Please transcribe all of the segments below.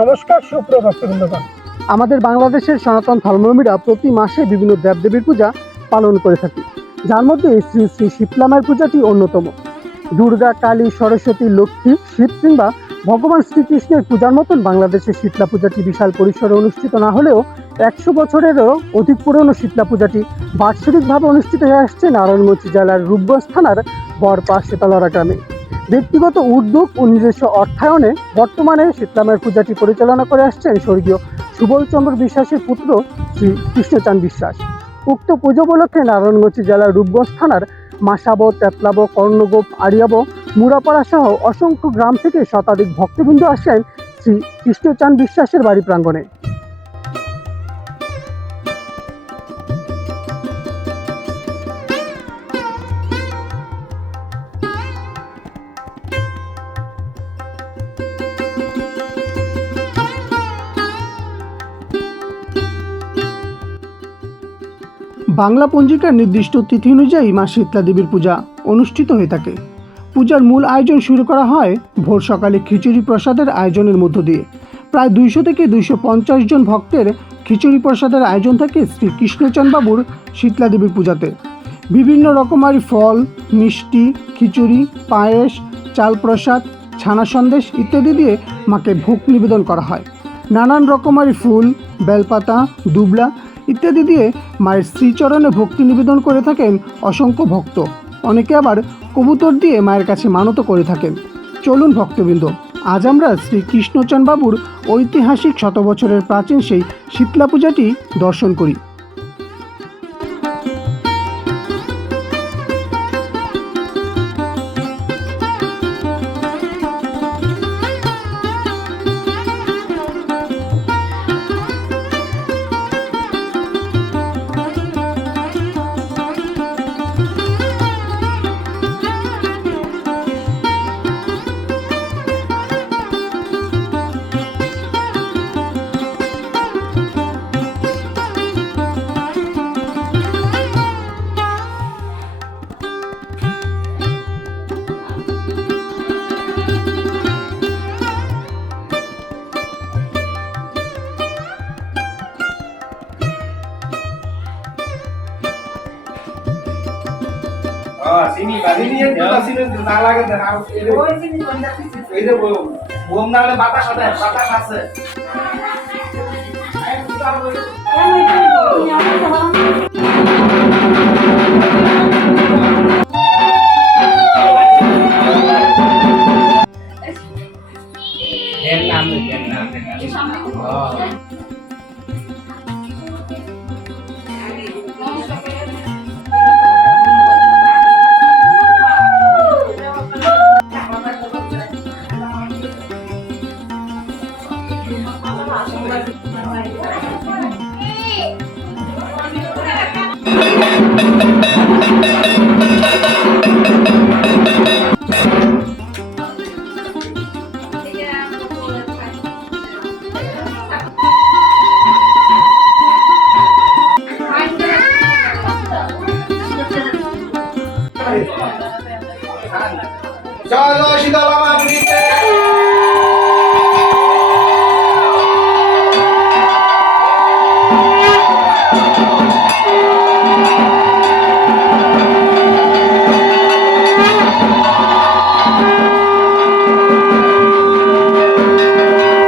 নমস্কার, সুপ্রভাত আমাদের বাংলাদেশের সনাতন ধর্মীরা প্রতি মাসে বিভিন্ন দেবদেবীর পূজা পালন করে থাকি। যার মধ্যে শ্রী শ্রী শীতলামায়ের পূজাটি অন্যতম। দুর্গা, কালী, সরস্বতী, লক্ষ্মী, শিব কিংবা ভগবান শ্রীকৃষ্ণের পূজার মতন বাংলাদেশের শীতলা পূজাটি বিশাল পরিসরে অনুষ্ঠিত না হলেও একশো বছরেরও অধিক পুরনো শীতলা পূজাটি বাৎসরিকভাবে অনুষ্ঠিত হয়ে আসছে নারায়ণগঞ্জ জেলার রূপগঞ্জ থানার বরপা শীতলরা গ্রামে। ব্যক্তিগত উদ্যোগ ও নিজস্ব অর্থায়নে বর্তমানে শীতলামের পূজাটি পরিচালনা করে আসছেন স্বর্গীয় সুবলচন্দ্র বিশ্বাসের পুত্র শ্রী কৃষ্ণচাঁদ বিশ্বাস। উক্ত পুজো উপলক্ষে নারায়ণগঞ্জ জেলার রূপগঞ্জ থানার মাসাব, তেতলাব, কর্ণগোপ আরিয়াব মুরাপাড়া সহ অসংখ্য গ্রাম থেকে শতাধিক ভক্তবৃন্দ আসেন শ্রী কৃষ্ণচাঁদ বিশ্বাসের বাড়ি প্রাঙ্গণে। বাংলা পঞ্জিকার নির্দিষ্ট তিথি অনুযায়ী মা শীতলা দেবীর পূজা অনুষ্ঠিত হয়ে থাকে। পূজার মূল আয়োজন শুরু করা হয় ভোর সকালে খিচুড়ি প্রসাদের আয়োজনের মধ্য দিয়ে। প্রায় দুইশো থেকে দুইশো পঞ্চাশ জন ভক্তের খিচুড়ি প্রসাদের আয়োজন থাকে শ্রী বাবুর শীতলা দেবীর পূজাতে। বিভিন্ন রকমারি ফল, মিষ্টি, খিচুড়ি, পায়েস, চাল প্রসাদ, ছানা সন্দেশ ইত্যাদি দিয়ে মাকে ভোগ নিবেদন করা হয়। নানান রকমারি ফুল, বেলপাতা, দুবলা ইত্যাদি দিয়ে মায়ের শ্রীচরণে ভক্তি নিবেদন করে থাকেন অসংখ্য ভক্ত। অনেকে আবার কবুতর দিয়ে মায়ের কাছে মানত করে থাকেন। চলুন ভক্তবৃন্দ, আজ আমরা শ্রী বাবুর ঐতিহাসিক শত বছরের প্রাচীন সেই শীতলা পূজাটি দর্শন করি। হলে বাতাস আছে, বাতাস আছে।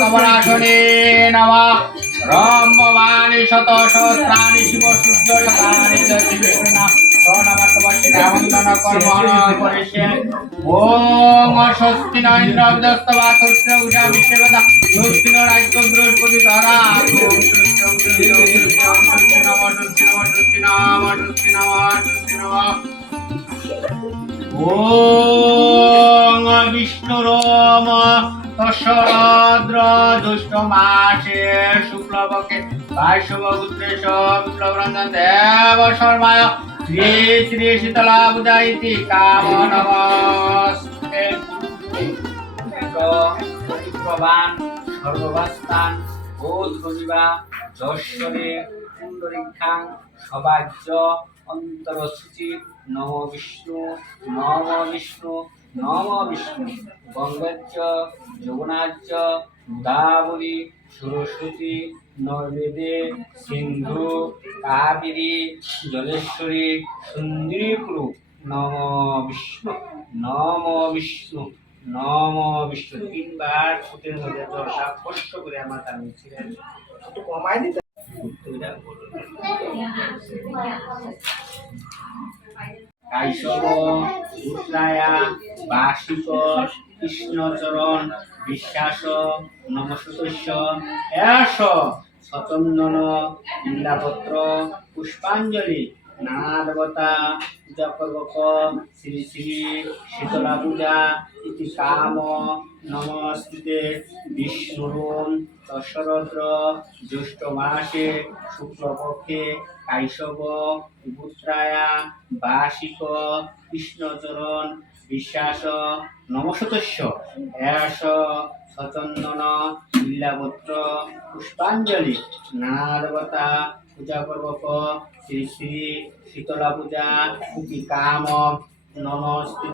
কমলাসনে নমঃ রম্ভবাণী শত সহস্রাণি শিব সূর্য শতানি ওম স্বস্তি ন ইন্দ্র উষা বিশ্ববেদা স্বস্তি ওং তশরদ্র দুষ্ট মাসে শুক্লপক্ষে বাইশবগুত্রেশ বিপ্লবরঞ্জন দেব শর্মায় শ্রী শ্রী শীতলা পূজা ইতি কাম নমস্তে প্রবান সর্ববাস্তান বোধ রবিবা যশ্বরে পুণ্ডরীক্ষাং সবাজ্য অন্তরসূচি নম বিষ্ণু নম বিষ্ণু নম বিষ্ণু। গঙ্গাচ্য যমুনাচ্য গোদাবরী সরস্বতী নর্মেদে সিন্ধু কাবেরী জলেশ্বরী সুন্দরী কুরু নম বিষ্ণু নম বিষ্ণু নম বিষ্ণু। তিনবার ফুটের মধ্যে দশা কষ্ট করে আমার দামি ছিলেন। একটু কমাই দিতে। কাইশব উত্তায়া বার্ষিক কৃষ্ণচরণ বিশ্বাস নমসদস্য এস সচন্দন ইন্দ্রাপত্র পুষ্পাঞ্জলি। নানা দেবতা পূজা শ্রী শ্রী শীতলা পূজা ইতি কাম নমস্তে বিষ্ণুরুম দশরথ, জ্যৈষ্ঠ মাসে, শুক্লপক্ষে, কাইশব পুত্রায়া বার্ষিক কৃষ্ণচরণ, বিশ্বাস নমসদস্য এস সচন্দন লীলাপত্র পুষ্পাঞ্জলি নানা দেবতা পূজা পূর্বক শ্রী শ্রী শীতলা পূজা ইতি কাম নমস্তে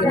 ধূপ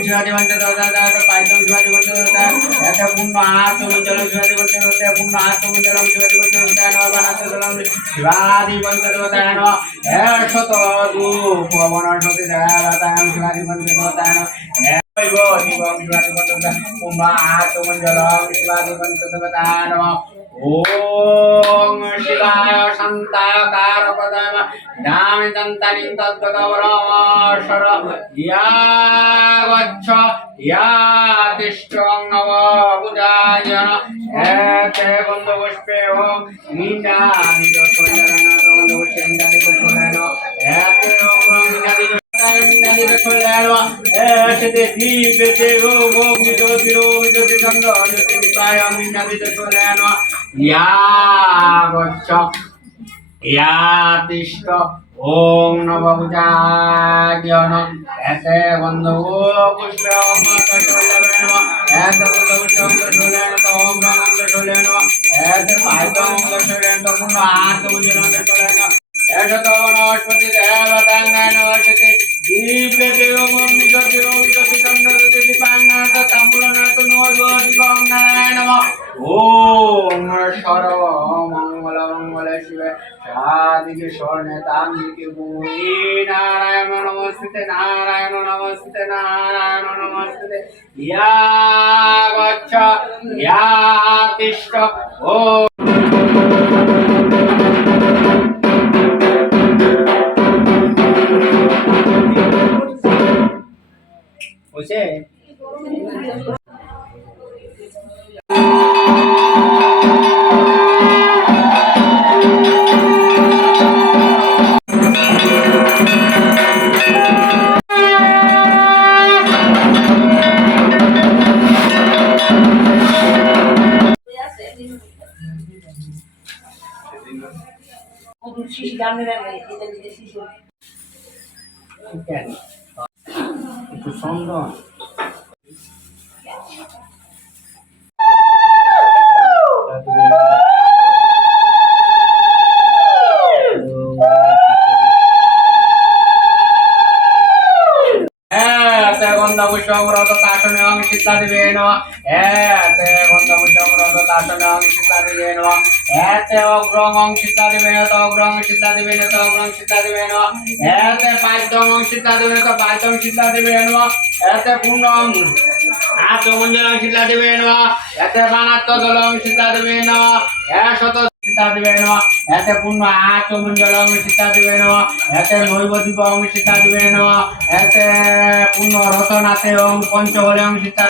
শিবাজি পঞ্চদোদান পাইতম শিবাজি পঞ্চদোদান এতে পূর্ণ আত্মমঞ্জলম শিবাজি পঞ্চদোদান পূর্ণ আত্মমঞ্জলম শিবাজি পঞ্চদোদান বানাতদলম শিবাজি পঞ্চদোদান এশত রূপ বনস্পতি দেবতাং শিবাজি পঞ্চদোদান এব শিবম শিবাজি পঞ্চদোদান পূর্ণ আত্মমঞ্জলম শিবাজি পঞ্চদোদান ওম শিবায় শান্তায় কারকদাম দামি দন্তানি তদ্গতবরমশর ইয়া গচ্ছ ইয়া তিষ্ঠং নব বুধায় এতে বন্ধু পুষ্পে ওম নিদানি দোষণ বন্ধু পুষ্পে নিদানি দোষণ এতে ওম নিদানি নিদানি দোষণ এতে দীপেতে ওম ওম জ্যোতি ওম জ্যোতি চন্দ্র জ্যোতি বিপায় নিদানি দোষণ ইয়া গচ্ছ ইয়া তিষ্ঠ ওম নবভুজাজ্ঞান এতে বন্ধু পুষ্পে ওম কশোলেন এতে বন্ধু পুষ্পে ওম কশোলেন ওম কশোলেন এতে পুণ্য আত্মবুজনং কশোলেন এতে দেবতাঙ্গায় নমস্তে দীপেতে ওম বিজতি ওম বিজতি চন্দ্র জ্যোতি দীপাঙ্গাত তাম্বুলনাথ নৈব দিবং নারায়ণ নমঃ ওম সর্ব মঙ্গল মঙ্গল শিবে সাদিকে স্বর্ণে তান্দিকে ভূমি নারায়ণ নমস্তে নারায়ণ নমস্তে নারায়ণ নমস্তে ইয়া গচ্ছ হয়েছে Gracias. একটু সন্দন এতে গন্ধপুষ্পমরত তাসনে অংশিতা দিবেন এতে গন্ধপুষ্পমরত তাসনে অংশিতা দিবেন এতে অগ্রং তো অগ্রং সিদ্ধা দিবেন তো অগ্রং সিদ্ধা দিবেন এতে পাঁচদম অংশিতা দিবেন তো পাঁচদম সিদ্ধা দিবেন এতে এতে বানাত্ম দল অংশিতা দিবেন সীতা দিবেন এতে পূর্ণ আত্মমঞ্জল অংশিতা দিবেন এতে নৈবদ্বীপ অংশিতা দিবেন এতে পূর্ণ রতনাতে অং পঞ্চবলে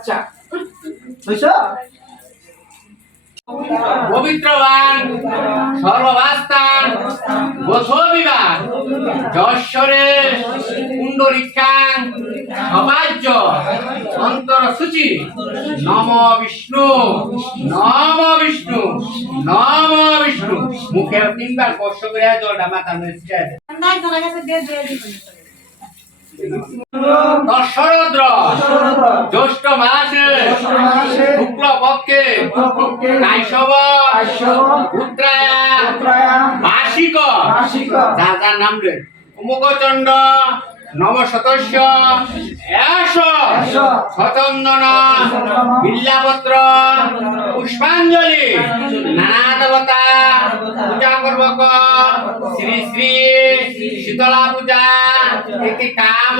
কাপ চা বুঝছ? পবিত্রবান সর্ববাস্তান গোথ বিবাহ যশ্বরে পুণ্ডরীক্ষাং সবাজ্য অন্তর সূচি নম বিষ্ণু নম বিষ্ণু নম বিষ্ণু। মুখে তিনবার কষ্ট করে জলটা মাথা মেরে দশরদ্র জ্যৈষ্ঠ মাসে শুক্ল পক্ষে কাইশব উত্তরায়া মাসিক। যার যার নাম রে? মুখচন্ড নবশতস্য এস শতন্দন বিল্লাপত্র পুষ্পাঞ্জলি নানাদবতা পূজা পূর্বক শ্রী শ্রী শীতলা পূজা একটি কাম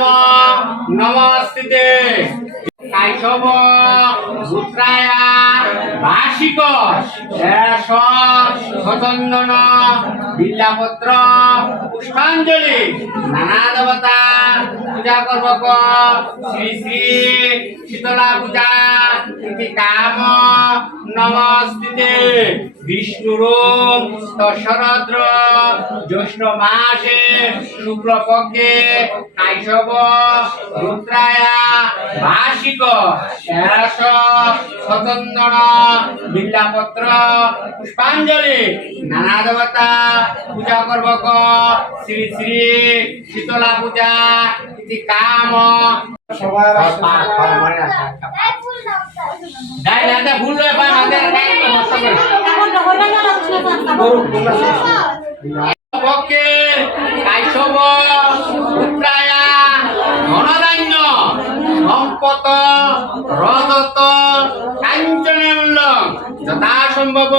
নমস্তে কাইশব উত্তরায়া বার্ষিক এস সচন্দন পুষ্পাঞ্জলি, নানা দেবতা, পূজা করবক শ্রী শ্রী শীতলা পূজা ইতি কাম নমস্তে বিষ্ণুর দশরদ্র জ্যৈষ্ঠ মাসে, শুক্লপক্ষে কাইশব রুদ্রায়া বার্ষিক এস স্বতন্ত্র বিল্লাপত্র পুষ্পাঞ্জলি নানা দেবতা পূজা করবক শ্রী শ্রী শীতলা পূজা ইতি কাম। সবাই ভুল হয়ে পায় করে। পক্ষে কাইশব উত্তরায়া ধনধান্য। সম্পত, রজত কাঞ্চনমূল্য যথাসম্ভব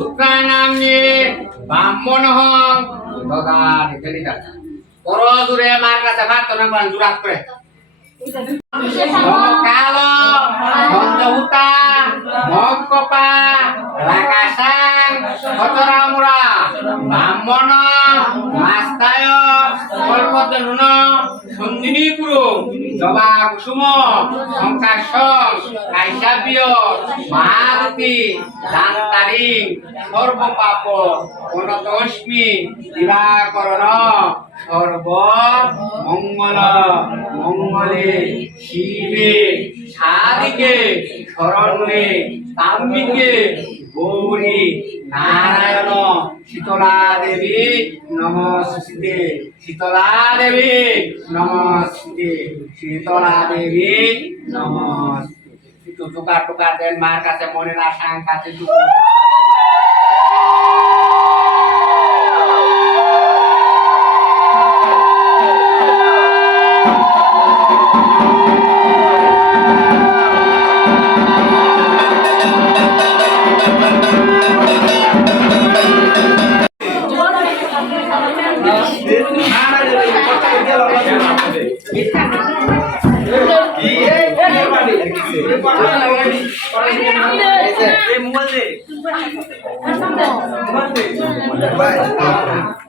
উত্তরায় নামে ব্রাহ্মণ তথা নিবেদিতা পরজুরে মার কাছে প্রার্থনা করেন, জুরাত করে। কাল গন্ধভূতা মকপা রাকাশাং কতরামুরা ব্রাহ্মণ, মাস্তায়, কল্পতরুণ সন্দিনী পুরো জবা কুসুম সংকাশ কাইসাবিয় মারুতি, দান্তারি, সর্বপাপ অনতস্মি দিবাকরণ সর্ব মঙ্গল, মঙ্গলে, শিবে সাদিকে শরণ্যে তাম্বিকে, গৌরী, নারায়ণ শীতলা দেবী নমস্তে শীতলা দেবী নমস্তে শীতলা দেবী নমস্তে। একটু টুকা টুকা দেন, মার কাছে মনে না সাং কাছে Vai.